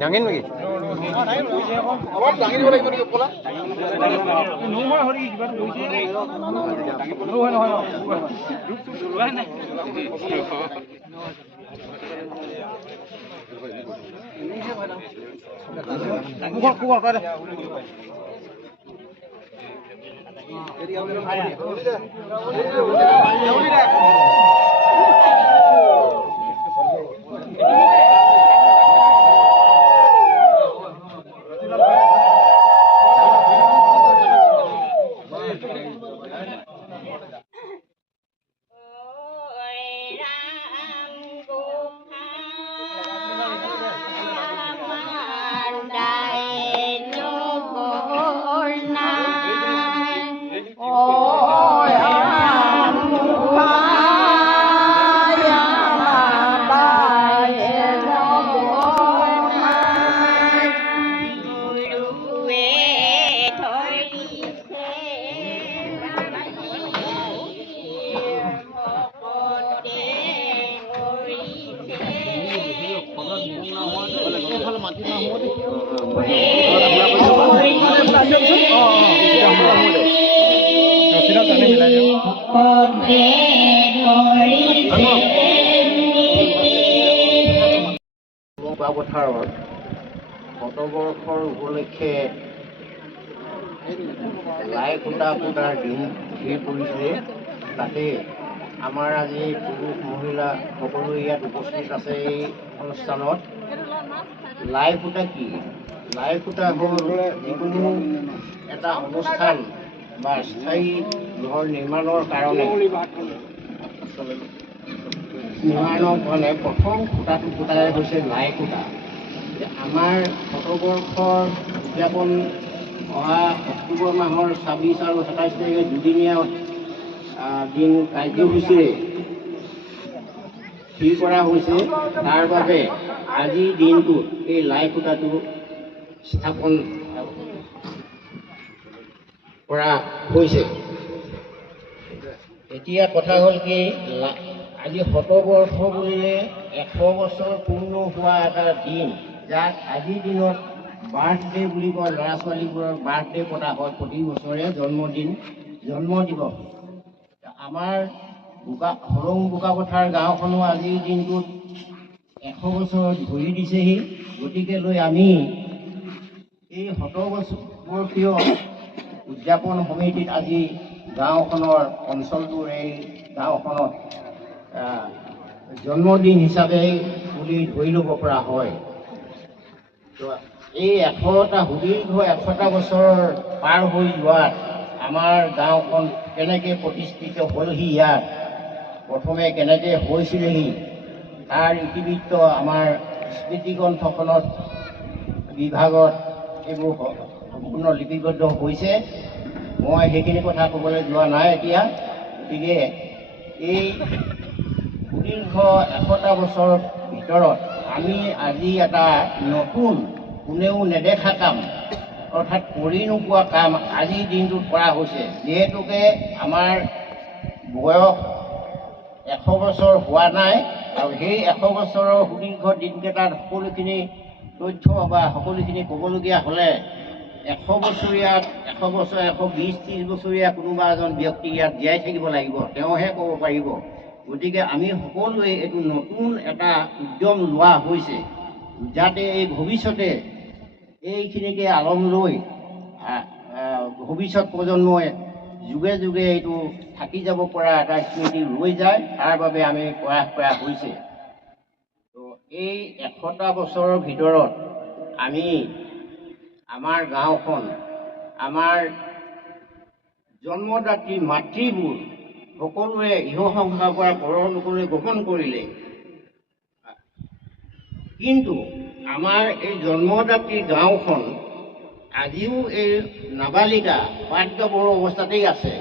ডাঙিন নেকি পথাৰত শতবৰ্ষৰ উপলক্ষে লাই খুটা পুতাৰ দিন ভিৰ পৰিছে। তাতে আমাৰ আজি পুৰুষ মহিলা সকলো ইয়াত উপস্থিত আছে। এই অনুষ্ঠানত লাই খুটা কি? লাই খুটা হ'ল যিকোনো এটা অনুষ্ঠান বা স্থায়ী ঘৰ নিৰ্মাণৰ কাৰণে প্ৰথম খুটাটো পুতাই হৈছে লাই খুটা। আমাৰ শতবৰ্ষৰ উদযাপন অহা অক্টোবৰ মাহৰ 26 আৰু 27 তাৰিখে দুদিনীয়া দিন কাৰ্যসূচীৰে স্থিৰ কৰা হৈছে। তাৰ বাবে আজিৰ দিনটোত এই লাই খুটাটো স্থাপন কৰা হৈছে। এতিয়া কথা হ'ল কি, আজি শতবৰ্ষ বুলিলে 100 বছৰ পূৰ্ণ হোৱা এটা দিন, যাক আজিৰ দিনত বাৰ্থডে বুলি কয়। ল'ৰা ছোৱালীবোৰৰ বাৰ্থডে পতা হয় প্ৰতি বছৰে, জন্ম দিৱস। আমাৰ হলং বোকাপথাৰ গাঁওখনো আজিৰ দিনটোত 100 বছৰ ধৰি দিছেহি। গতিকে লৈ আমি এই 100বৰ্ষীয় উদযাপন সমিতিত আজি গাঁওখনৰ অঞ্চলটোৰ এই গাঁওখনত জন্মদিন হিচাপে বুলি ধৰি ল'ব পৰা হয়। এই 100টা সুদীৰ্ঘ 100টা বছৰ পাৰ হৈ যোৱাত আমাৰ গাঁওখন কেনেকৈ প্ৰতিষ্ঠিত হ'লহি, ইয়াত প্ৰথমে কেনেকৈ হৈছিলেহি, তাৰ ইতিবৃত্ত আমাৰ স্মৃতিগ্ৰন্থখনত বিভাগত এইবোৰ সম্পূৰ্ণ লিপিবদ্ধ হৈছে। মই সেইখিনি কথা ক'বলৈ যোৱা নাই এতিয়া। গতিকে এই সুদীৰ্ঘ 100টা বছৰৰ ভিতৰত আমি আজি এটা নতুন, কোনেও নেদেখা কাম, অৰ্থাৎ কৰি নোপোৱা কাম আজিৰ দিনটোত কৰা হৈছে। যিহেতুকে আমাৰ বয়স 100 বছৰ হোৱা নাই, আৰু সেই 100 বছৰৰ সুদীৰ্ঘ দিনকেইটাত সকলোখিনি তথ্য বা সকলোখিনি ক'বলগীয়া হ'লে 100 বছৰীয়া, 100 বছৰ, 120-30 বছৰীয়া কোনোবা এজন ব্যক্তি ইয়াত জীয়াই থাকিব লাগিব, তেওঁহে ক'ব পাৰিব। গতিকে আমি সকলোৱে এইটো নতুন এটা উদ্যম লোৱা হৈছে, যাতে এই ভৱিষ্যতে এইখিনিকে আলম লৈ ভৱিষ্যত প্ৰজন্মই যুগে যুগে এইটো থাকি যাব পৰা এটা স্মৃতি ৰৈ যায়, তাৰ বাবে আমি প্ৰয়াস কৰা হৈছে। তো এই 100টা বছৰৰ ভিতৰত আমি আমাৰ গাঁওখন, আমাৰ জন্মদাত্ৰী মাতৃবোৰ সকলোৱে ইহ সংসাৰৰ পৰা পৰলোকলৈ গমন কৰিলে। কিন্তু আমাৰ এই জন্মদাত্ৰী গাঁওখন আজিও এই নাবালিকা পাঠ্যবৰ অৱস্থাতেই আছে।